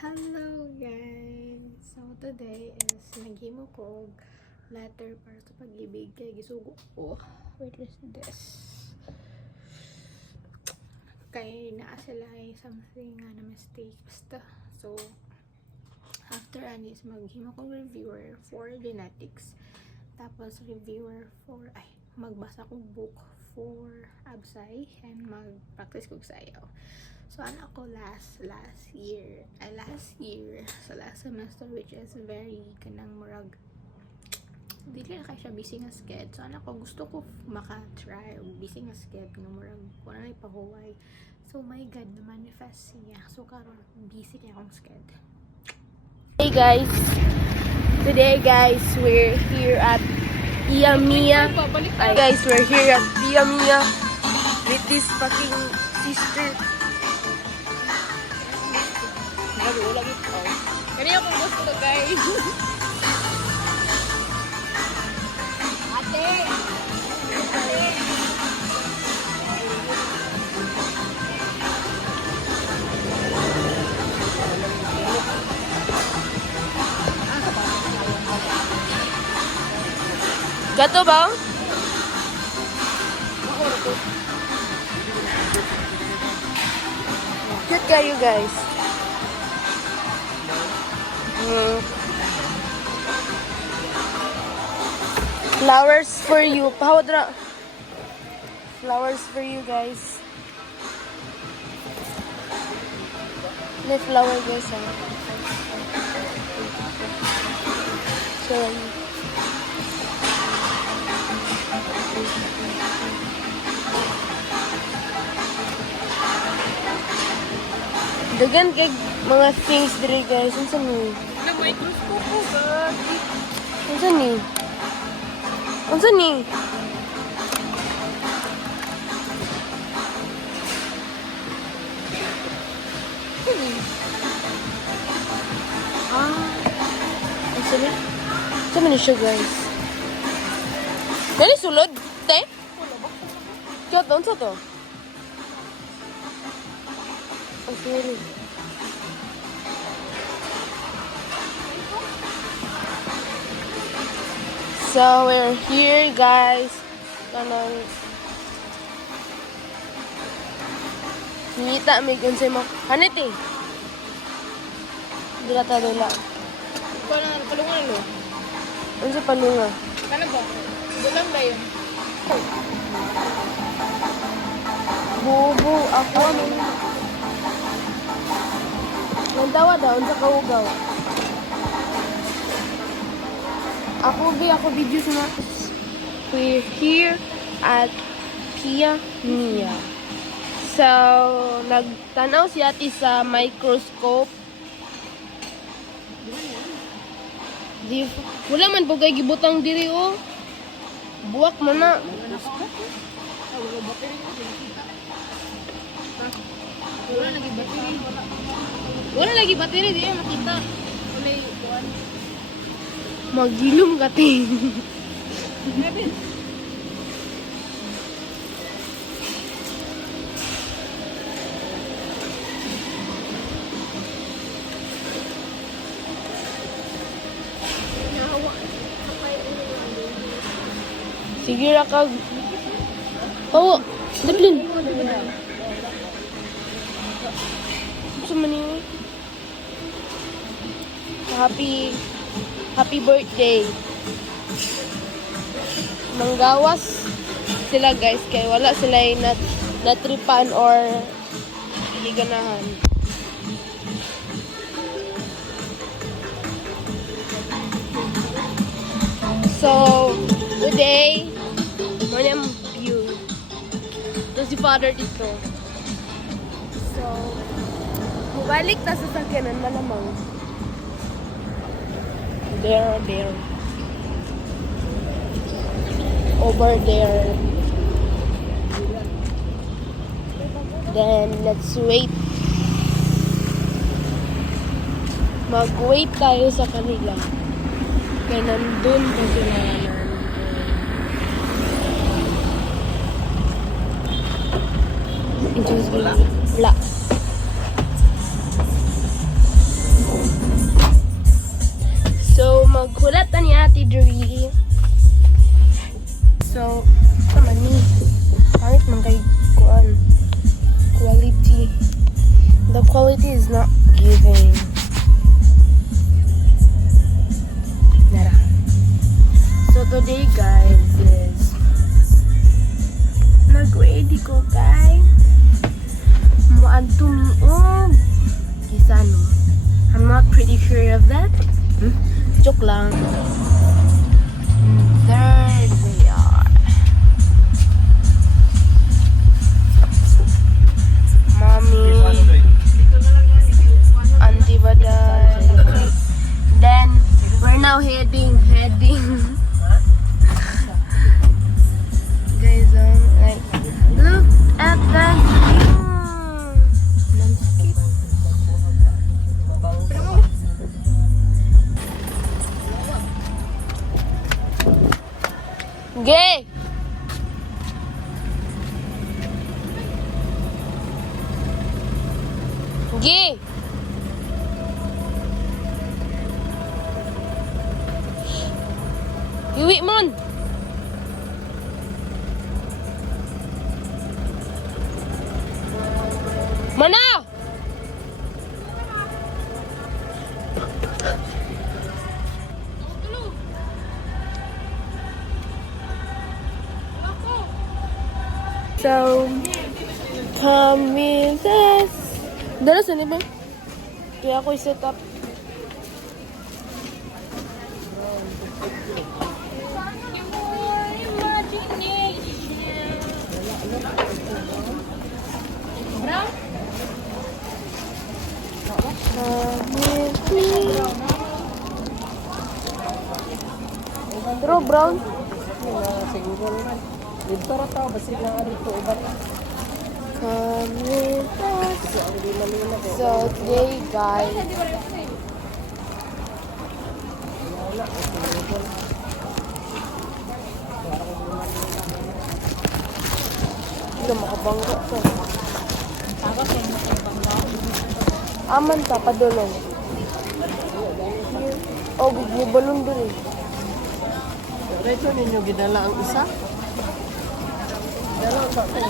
Hello guys! So today is naghimo ko og letter para sa pag-ibig kay gisugo ko. What is this? Kay naa sila ay something na mistake basta. So after anis maghimo kong reviewer for genetics. Tapos reviewer for magbasa kong book for absay and mag-practice kog sayaw. So ano ako last year, so last semester, which is very kanang murag dili na kay siya busy nga sked. So ano ko, gusto ko maka-try og busy nga sked nga murag wala na ipahuway. So my God, na manifest siya. So karon busy kay akong sked. Hey guys, today guys we're here at Pia Mia. Guys, we're here at Pia Mia with this fucking sister. Kani akong gusto to guys. Ate. Gato ba? Cute kayo guys. Flowers for you. Pahodra. Flowers for you guys. May flower guys ha. Sorry. Dagan kay mga things diri guys. Unsa ni? Na microscope ko god. Unsa ni? Unsa ni? Unsa ni? Unsa man ni siya guys? Dali sulod, te? Kyoto, unsa to? Okay. So we're here guys. Kanang ngita mig unsay mo. Kanit eh. Dila ta dula. Palungan lo. Unsay palunga? Kana ba? Dulang ba yun? Bubu ako ano. Nantawa daw unsa kaugaw. Ako video sa we're here at Pia Mia. So, nagtanaw si ate sa microscope. Wala man po kay gibutang diri oh. Buwak mo na. Wala lagi battery di makita. Wala kuan. Magilom ka ting. Sige ra kag. Oh, daplin. Gusto man ni. Happy birthday. Manggawas sila guys kay wala sila natripan or giganahan. So today morning view. Ito si father dito. So mabalik na sa sakyanan malamang. There. Over there. Then, let's wait. Mag-wait tayo sa kanila. Kaya nandun pa sila. Wala. giving. Nara. So today guys is nag-ready ko kay Muadtumiog Kisano. I'm not pretty sure of that. Joke lang. There they are. Mommy, Auntie Baday. Then we're now heading. Guys, like, look at that view. Landscape. Gay. Gay. Iwi mon. Mana? So, come with us. Dala saan ba? Kaya ako i-set up. Pero brown. Dito ra tao basi lang dito uban. Come with us. So today guys, hindi makabangga to. Aman ta padulong. Oh, balon diri. Dito ninyo gidala ang isa. Dala ang bakit.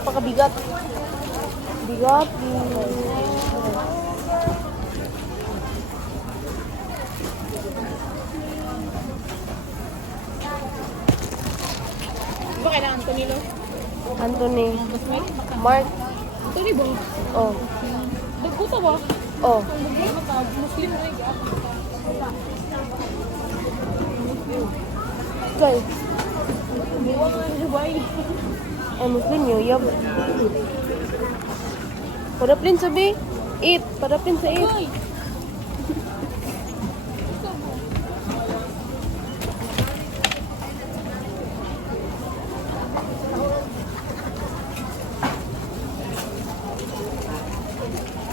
Pakabigat. Bigat. Ba kailangan Anthony lo? Anthony. Mark. Anthony ba? Oh. Dagkuta ba? Oh. Muslim na yung Okay. Dubai. Ay, Muslim yun. Yab. Padapin sabi. Eat. Padapin sa eat. Uy!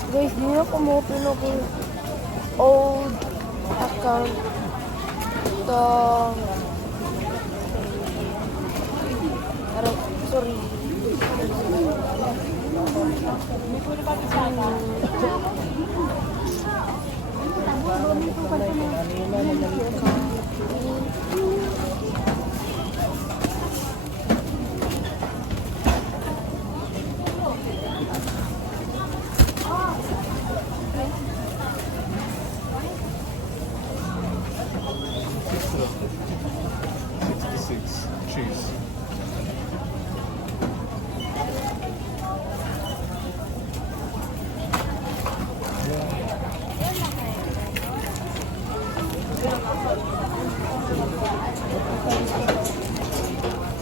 Guys, di na kumopen ako old account. Ito. Sorry. Cheese.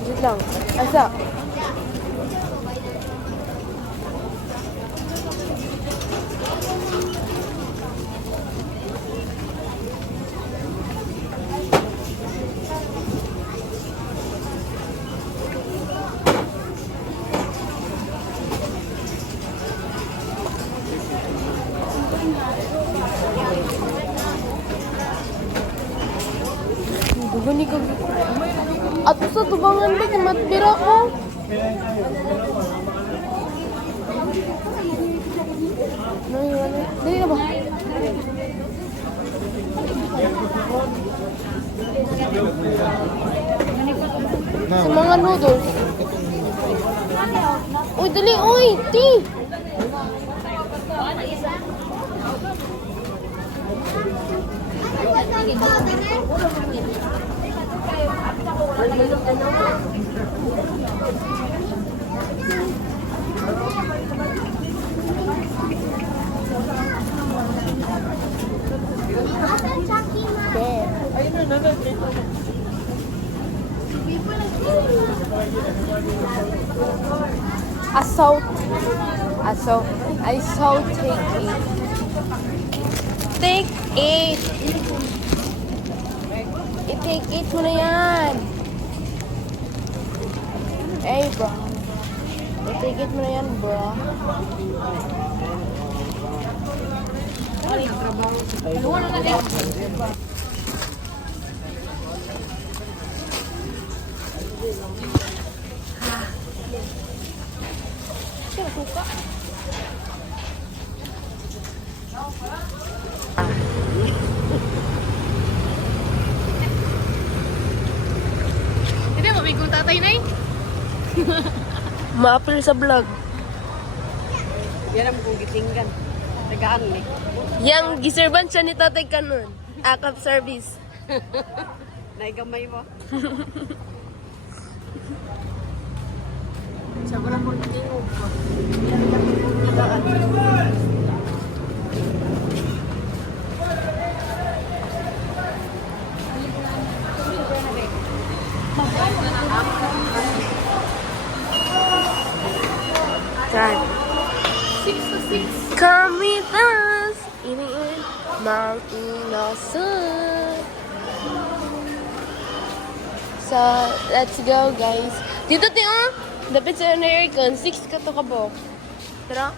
Wait lang. Asa? Dugo ni kag. Ato sa tubangan ba kay matbira ko? Nay, dali na ba? Sa mga noodles. Uy, dali, uy, ti! Assault. I saw take it. Take it. I-take it mo na yan. Hey, bro. I-take it mo na yan, bro. Hindi mo, may tatay na Ma-appeal sa vlog. Yan ang kong gitinggan. Tagaan ni. Yang giserban siya ni Tatay Kanon. Akap service. Naigamay mo. Dad. 6 to 6. Come with us. Ini Mount Inasal. So, let's go, guys. Dito, Tio. Dapat sa American. 6 ka to ka bo. Tara.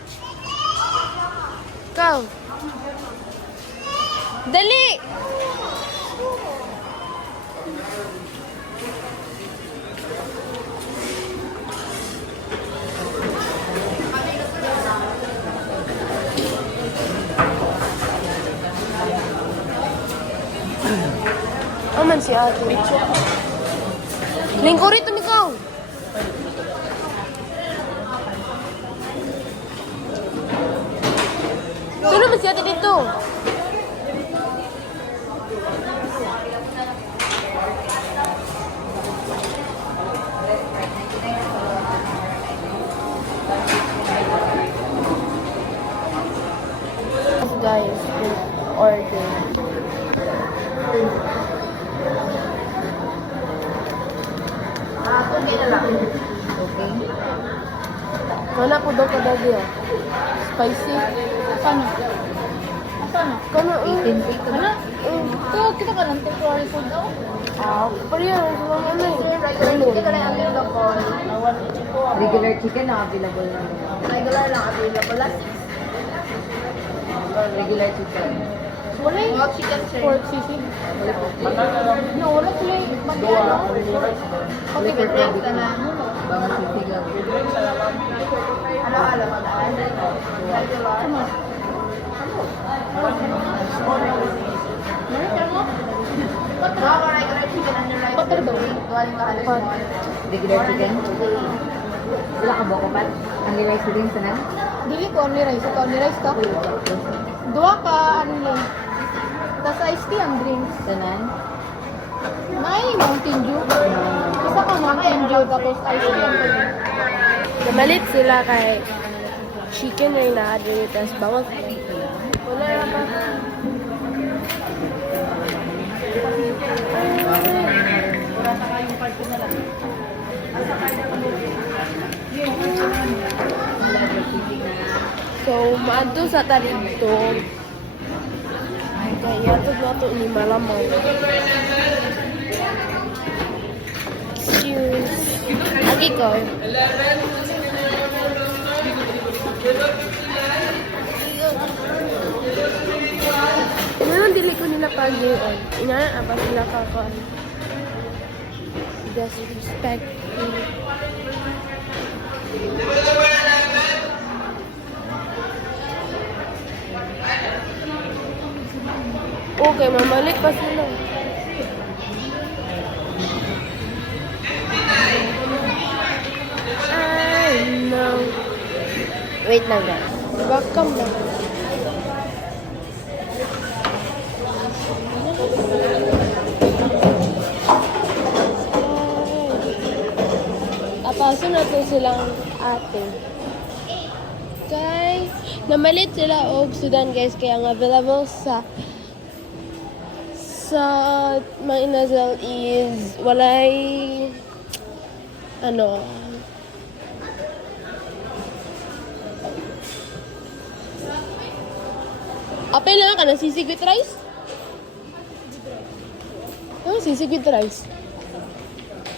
Ikaw. Dali! Aman si ate. Lingko rito, ikaw. Sino naman si ate dito? Guys, order. Wala po daw ka dagi ah. Spicy. Asana? Asana? Kano Ano? Ito, kita ka ng temporary food daw. pero yan, ano Regular chicken na available na. Regular lang available. Last Regular chicken. wala yung chicken sir. Pork sisig. No, wala sila yung magyano. Okay, but break ka na. Baka sisig lang. Ano, alam mo na? Regular. Ano? Butter daw. Regular chicken. Wala ka boko pat? Only rice din sa nan? Dili ko only rice. Ito only rice ka. Dua ka, ano yun. Tapos iced tea ang drinks. Sa nan? May Mountain Dew. Isa ka Mountain Dew tapos iced tea ang drinks. Namalit sila kay chicken rin na adre, tapos bawang. Wala naman. So, maadto sa tarito. Kaya ito na ito ni Malamang. Cheers. Agi ko. Inanang dili ko nila pag-ion. Inanang apa sila kakon. Disrespect. Okay, mamalik pa sila. Wait lang guys. Welcome na. Apaso na to silang ate. Kay, namalit sila og sudan guys, kaya ang available sa Mount Inazal is walay ano apel lang ka na sisig with rice? Oh, sisig with rice.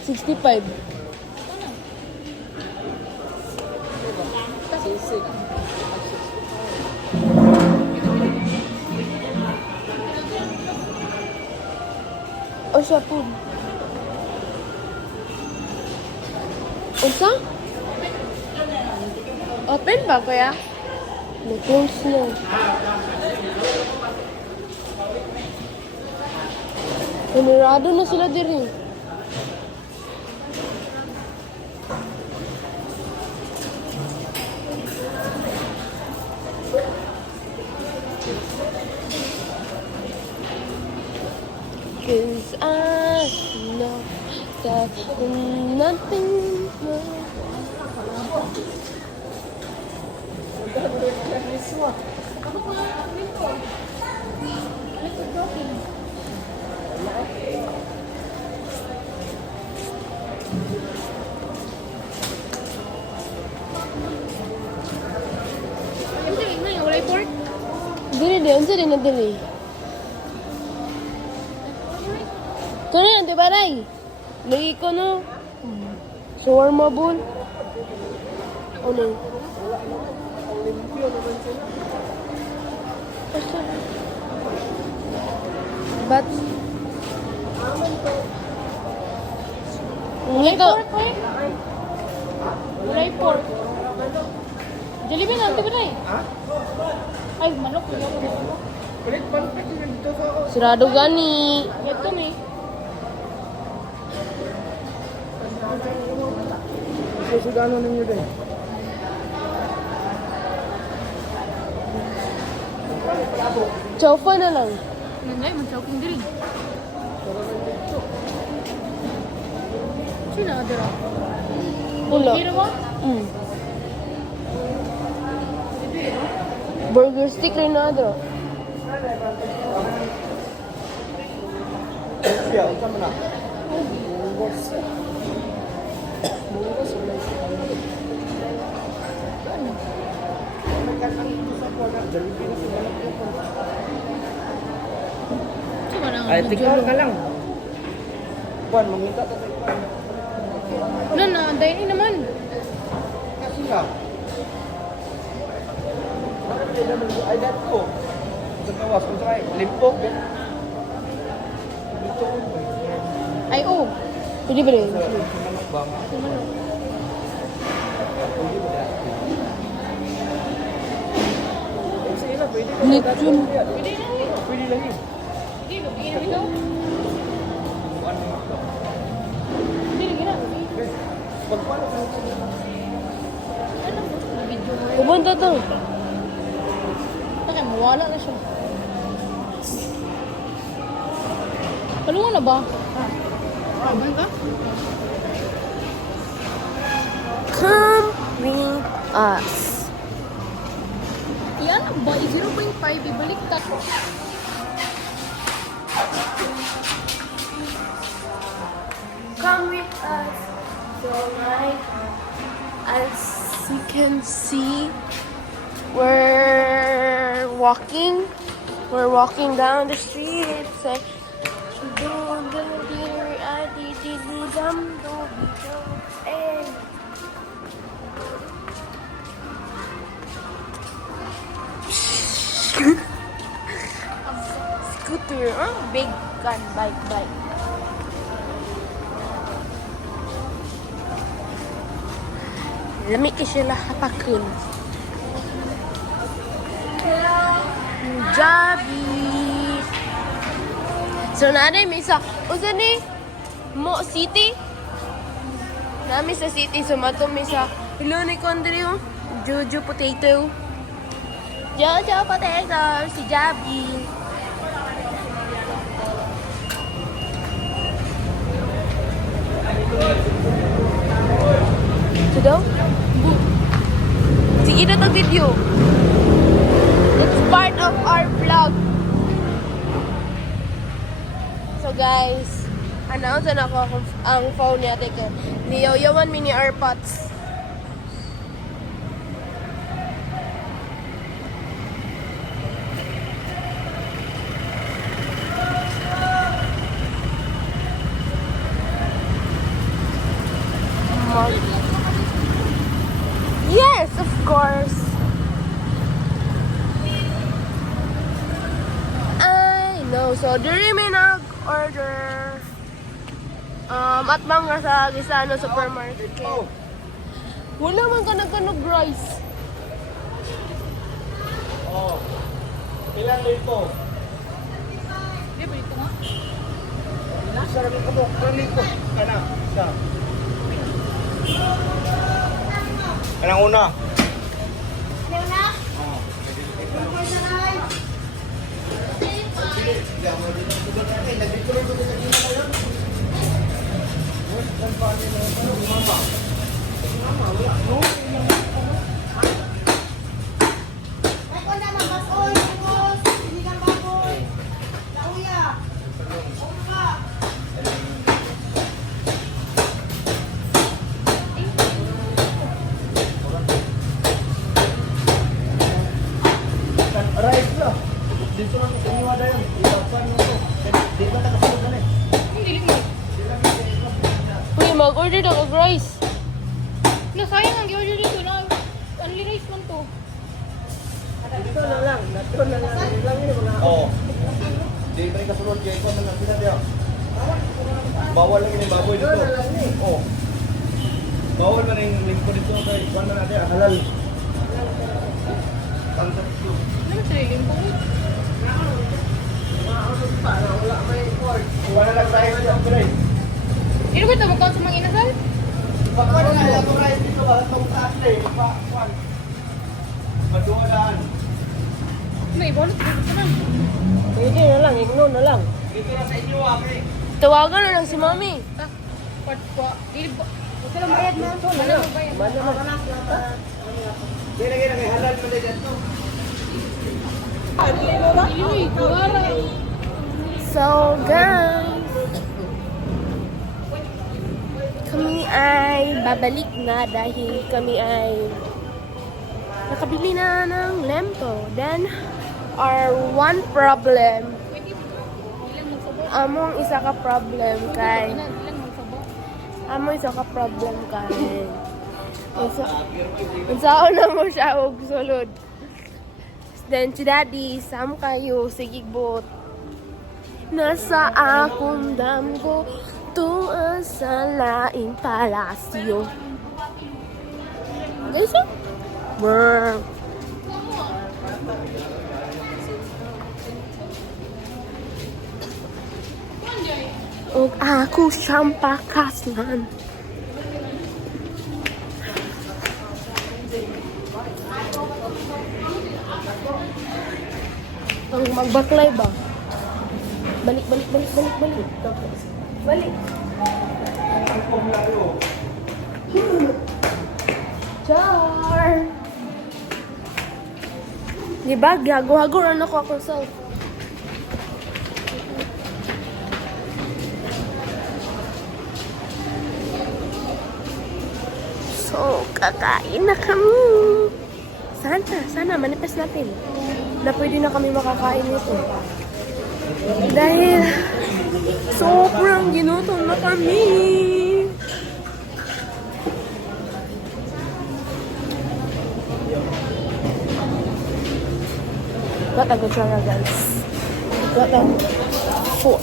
65. O siya po. Unsa? Open ba kuya? Close na. Pinirado na sila diri. Cause I know that nothing more. Walay pork? Dili di, unsa din na dili? Kano yan, di ba, Ray? Lagi ko, no? Shawarma bowl. Ano? But, ito. Walay pork. Jollibee na, di ba na eh? Ay, manok. Sirado gani. Ito may. Susidano ninyo din. Chowfa na lang. Nanay, mag-shopping diri. Sino ka dira? Ulo. Dira mo? Burger stick rin na ito. Ya, unsa man na? Bungos. Bungos wala. Sino na Ay, tikman ka lang. Buwan, maminta ta tayo. na, dahil naman. Kasi ka. Ay, dat ko. Sa kawas, kung sakay, limpok. Dito ko. Ay, oh. Pwede ba rin? Manok ba nga? Sige na, pwede ka. Lechon. Pwede na eh. Pwede lang yun. Hindi, magpingin na ito. Hindi, lagi na. Pagpano ka? Video mo. Pupunta to. Taka, mawala na siya. Palungan na ba? Abang ka? Come with us. Yan ang ba? 0.5, ibalik ka. Come with us. So like, as you can see, we're walking down the street. It's like, scooter, big gun, bike. Lamig sila hapakun. Jabi. So nanay may isa. Usa ni Mo City. Nami sa city so mato may sa Hello ni Kondrio. Jojo Potato. Jojo Potato, si Jabi. Ito daw? Sige na itong video. It's part of our vlog. So guys, announce na ako ang phone niya. Teka, niyoyawan mini AirPods. Yes, of course. I know. So, diri may nag-order at mga sa Gisano supermarket. Wala man ka nagkanog rice. Oh. Ilang lipo? Isa rin ko mo. Ilang lipo? Kana. Isa. Anong una? Rice lah. Dito lang sa inyo ada yan. Iwasan mo to. Di ba nakasunod na eh? Uy, mag-order daw og rice. No, sayang ang i-order dito na. Only rice man to. Dito na lang. Dito na lang. Dito lang yun. Oo. Di ba nakasunod kaya ikaw man lang sila diya. Bawal lang yung baboy dito. Oo. Bawal man yung lingko dito kay ikaw man natin. Halal. Tanggap ko. Ano sa lilim po? Wala lang tayo sa rice. Ito ko ito, magkawag sa mga inasal? Baka na yung rice dito ba? Itong taas na eh. Maduwadaan. May bolot dito ka na. Pwede na lang. Igno na lang. Dito na sa inyo eh. Tawagan na lang si Mami. Part ko. Ilib ba? Huwag ka lang bayad mo. Wala mo bayad. Kaya kay halal pa din ito. Iluy, kuwara. So guys, kami ay babalik na dahil kami ay nakabili na ng lempo. Then, our one problem, among isa ka problem kay unsaon na mo siya og sulod. Then si Daddy, sam kayo, sigigbot. Nasa akong damgo, tuwa sa laing palasyo. Guys, brr. Og ako siyang pakaslan. Ang magbaklay ba? Balik. Balik. Char! Diba? Gago-hago rin ako akong self. So, kakain na kami. Sana, manifest natin na pwede na kami makakain nito. Dahil sobrang ginutom na kami. Got a good try, guys. Got a food.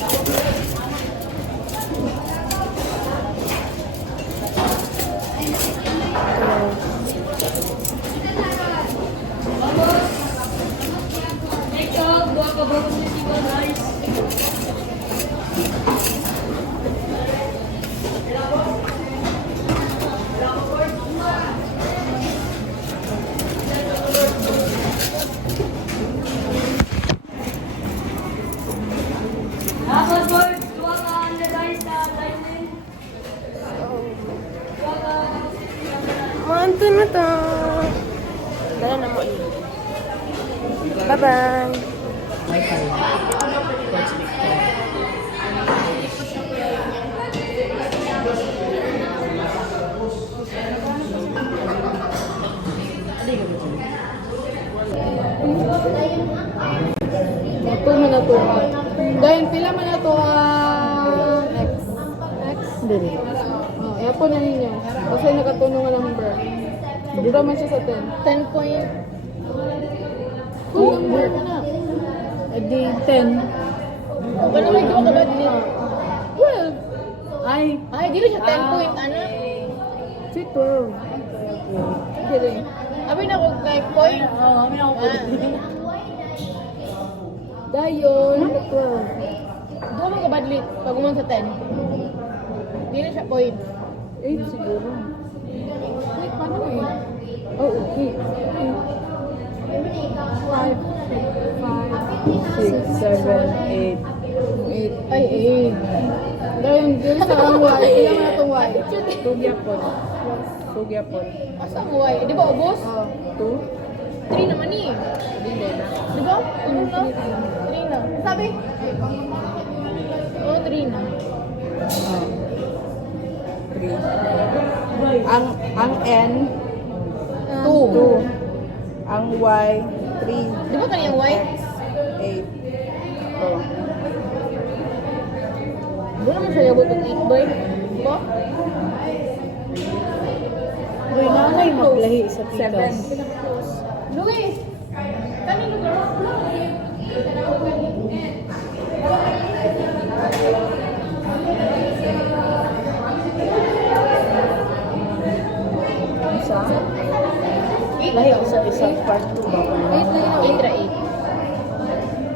Ito man na to. Dahil pila man na to X. X? Dili. Oh, yapo na ninyo. Kasi nakatunog nga number. Sobra man siya sa 10. 10 point. Number ka na. Edi 10. Ano may duwa ka ba din? 12. Ay, Dili siya 10 point. Ano? si 12. Dili. Abi na ko kay point. Oo, kami ako po. Dayon. 12. Duwa man ka badlit pag umang sa 10. Dili siya point. 8 siguro. Wait, paano eh? Oh, okay. 5, 6, 7, 8. 8. Ay, 8. Dayon, dili sa ang Y. Pila man na itong Y? Tugyapon. Tugyapon. Asa ang Y? Di ba ubos? 2. 3 naman eh. Hindi na. Di ba? Ano na? 3 na. Sabi? Oo, 3 na. 3. Ang N, 2. 2. Ang Y, 3. Di ba kaniyang Y? 8. Oh. Di naman siya yabot ng 8 boy. Di ba? Uy, nanay maglahi sa tikas. Luis! Kanino girl? Isa? Lahi sa isang part 2 ba? 8 na yun. 8 ra 8.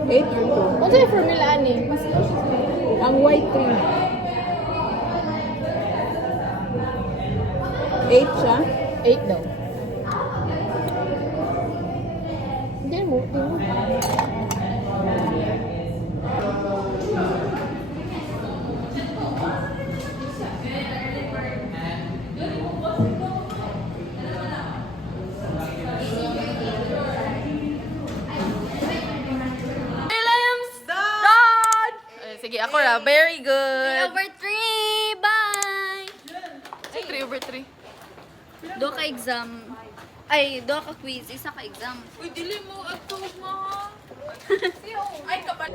8 or 2? Kung sa'yo formula ani? Ang Y, 3. 8 siya? 8 daw. Hindi mo. Sige, ako ra. Very good. 3/3, bye! Ay, 3/3. Do ka exam. Ay, do ka quiz, isa ka exam. Uy, dili mo. Ato, ma. Ay, kapal.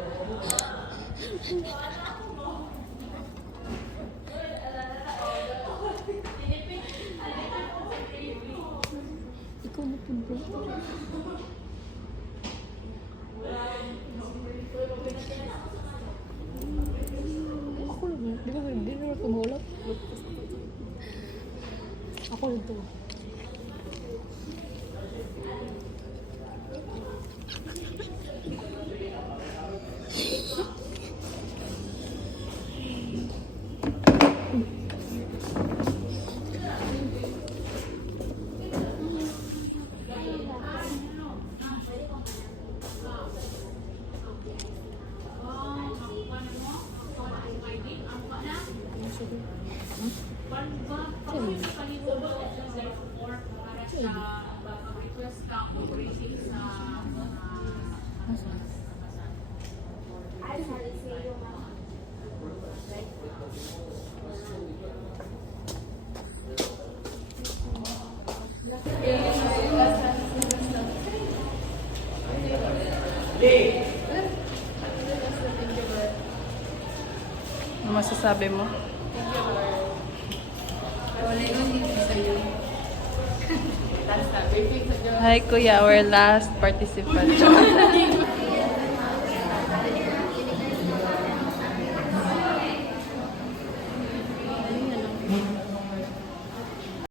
Ikaw na po bro. Ako lang. Di naman tumulap. Ako lang to. Ano masasabi mo? Hi, Kuya, our last participant.